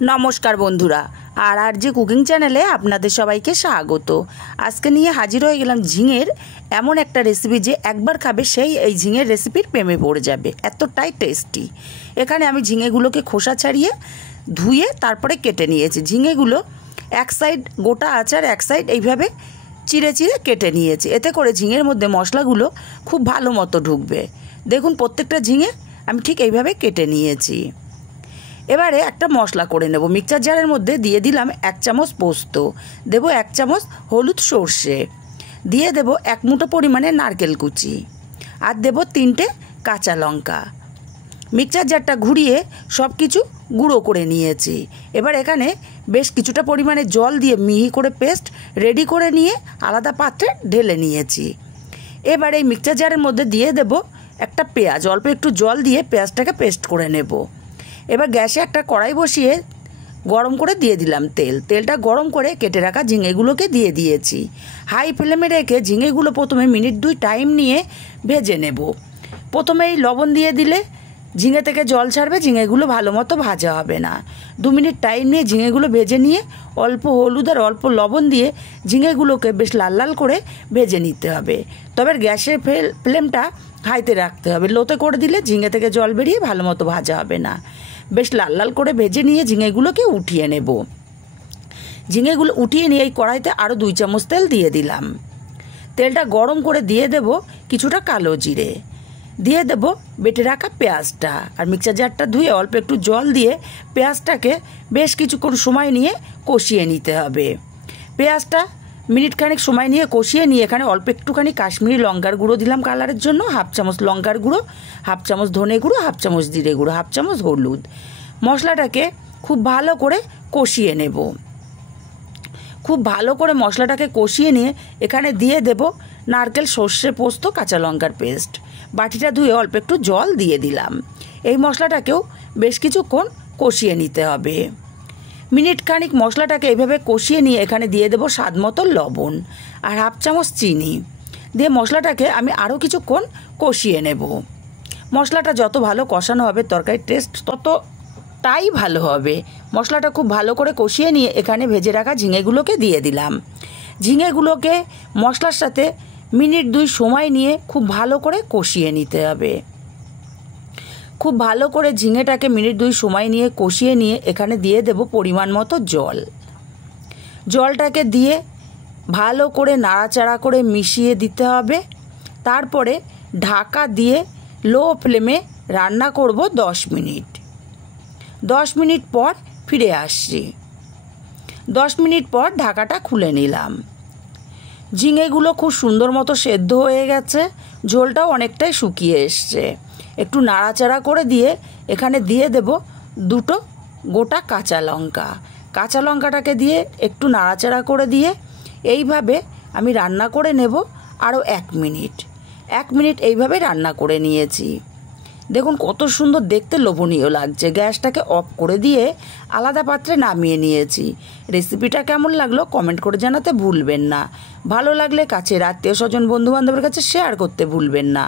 नमस्कार बंधुरा আর যে কুকিং চ্যানেলে আপনাদের সবাইকে স্বাগত। আজকে নিয়ে হাজির হয়ে গেলাম ঝিঙের এমন একটা রেসিপি যে একবার খাবে সেই এই ঝিঙের রেসিপির প্রেমে পড়ে যাবে, এতটাই টেস্টি। এখানে আমি ঝিঙেগুলোকে খোসা ছাড়িয়ে ধুয়ে তারপরে কেটে নিয়েছি। ঝিঙেগুলো এক সাইড গোটা আছে আর এক সাইড এইভাবে চিড়ে চিড়ে কেটে নিয়েছি। এতে করে ঝিঙের মধ্যে মশলাগুলো খুব ভালো মতো ঢুকবে। দেখুন প্রত্যেকটা ঝিঙে আমি ঠিক এইভাবে কেটে নিয়েছি। এবারে একটা মশলা করে নেব। মিক্সচার জারের মধ্যে দিয়ে দিলাম 1 চামচ পোস্ত, দেব 1 চামচ হলুদ সর্ষে, দিয়ে দেব 1 মুঠো পরিমাণে নারকেল কুচি, আর দেব 3টে কাঁচা লঙ্কা। মিক্সচার জারটা ঘুরিয়ে সব কিছু গুঁড়ো করে নিয়েছি। এবার এখানে বেশ কিছুটা পরিমাণে জল দিয়ে মিহি করে পেস্ট রেডি করে নিয়ে আলাদা পাত্রে ঢেলে নিয়েছি। এবার এই মিক্সচার জারের মধ্যে দিয়ে দেব একটা পেঁয়াজ, অল্প একটু জল দিয়ে পেঁয়াজটাকে পেস্ট করে নেব। এবার গ্যাসে একটা কড়াই বসিয়ে গরম করে দিয়ে দিলাম তেলটা গরম করে কেটে রাখা ঝিঙেগুলোকে দিয়ে দিয়েছি। হাই ফ্লেমে রেখে ঝিঙেগুলো প্রথমে মিনিট 2 টাইম নিয়ে ভেজে নেব। প্রথমেই লবণ দিয়ে দিলে ঝিঙে থেকে জল ছাড়বে, ঝিঙেগুলো ভালো মতো ভাজা হবে না। 2 মিনিট টাইম নিয়ে ঝিঙেগুলো ভেজে নিয়ে অল্প হলুদ আর অল্প লবণ দিয়ে ঝিঙেগুলোকে বেশ লাল লাল করে ভেজে নিতে হবে। তবে গ্যাসের ফ্লেমটা হাইতে রাখতে হবে, লোতে করে দিলে ঝিঙে থেকে জল বেরিয়ে ভালো মতো ভাজা হবে না। বেশ লাল লাল করে ভেজে নিয়ে ঝিঙেগুলোকে উঠিয়ে নেব। ঝিঙেগুলো উঠিয়ে নিয়ে এই কড়াইতে আরও 2 চামচ তেল দিয়ে দিলাম। তেলটা গরম করে দিয়ে দেব কিছুটা কালো জিরে, দিয়ে দেব বেটে রাখা পেঁয়াজটা, আর মিক্সচার জারটা ধুয়ে অল্প একটু জল দিয়ে পেঁয়াজটাকে বেশ কিছুক্ষণ সময় নিয়ে কষিয়ে নিতে হবে। পেঁয়াজটা মিনিট খানেক সময় নিয়ে কষিয়ে নিয়ে এখানে অল্প একটুখানি কাশ্মীরি লঙ্কার গুঁড়ো দিলাম কালারের জন্য, 1/2 চামচ লঙ্কার গুঁড়ো, 1/2 চামচ ধনে গুঁড়ো, 1/2 চামচ জিরে গুঁড়ো, 1/2 চামচ হলুদ। মশলাটাকে খুব ভালো করে কষিয়ে নেব। খুব ভালো করে মশলাটাকে কষিয়ে নিয়ে এখানে দিয়ে দেব নারকেল সর্ষে পোস্ত কাঁচা লঙ্কার পেস্ট। বাটিটা ধুয়ে অল্প একটু জল দিয়ে দিলাম। এই মশলাটাকেও বেশ কিছুক্ষণ কষিয়ে নিতে হবে। মিনিট খানিক মশলাটাকে এইভাবে কষিয়ে নিয়ে এখানে দিয়ে দেব স্বাদ মতো লবণ আর 1/2 চামচ চিনি দিয়ে মশলাটাকে আমি আরও কিছুক্ষণ কষিয়ে নেব। মশলাটা যত ভালো কষানো হবে তরকারির টেস্ট ততটাই ভালো হবে। মশলাটা খুব ভালো করে কষিয়ে নিয়ে এখানে ভেজে রাখা ঝিঙেগুলোকে দিয়ে দিলাম। ঝিঙেগুলোকে মশলার সাথে মিনিট 2 সময় নিয়ে খুব ভালো করে কষিয়ে নিতে হবে। খুব ভালো করে ঝিঙেটাকে মিনিট 2 সময় নিয়ে কষিয়ে নিয়ে এখানে দিয়ে দেব পরিমাণ মতো জল। জলটাকে দিয়ে ভালো করে নাড়াচাড়া করে মিশিয়ে দিতে হবে। তারপরে ঢাকা দিয়ে লো ফ্লেমে রান্না করব 10 মিনিট। 10 মিনিট পর ফিরে আসছি। 10 মিনিট পর ঢাকাটা খুলে নিলাম। ঝিঙেগুলো খুব সুন্দর মতো সেদ্ধ হয়ে গেছে, ঝোলটাও অনেকটাই শুকিয়ে এসছে। একটু নাড়াচাড়া করে দিয়ে এখানে দিয়ে দেব 2টো গোটা কাঁচা লঙ্কা। কাঁচা লঙ্কাটাকে দিয়ে একটু নাড়াচাড়া করে দিয়ে এইভাবে আমি রান্না করে নেব আরও 1 মিনিট। 1 মিনিট এইভাবে রান্না করে নিয়েছি। দেখুন কত সুন্দর দেখতে লোভনীয় লাগছে। গ্যাসটাকে অফ করে দিয়ে আলাদা পাত্রে নামিয়ে নিয়েছি। রেসিপিটা কেমন লাগলো কমেন্ট করে জানাতে ভুলবেন না। ভালো লাগলে কাছের আত্মীয় স্বজন বন্ধুবান্ধবের কাছে শেয়ার করতে ভুলবেন না।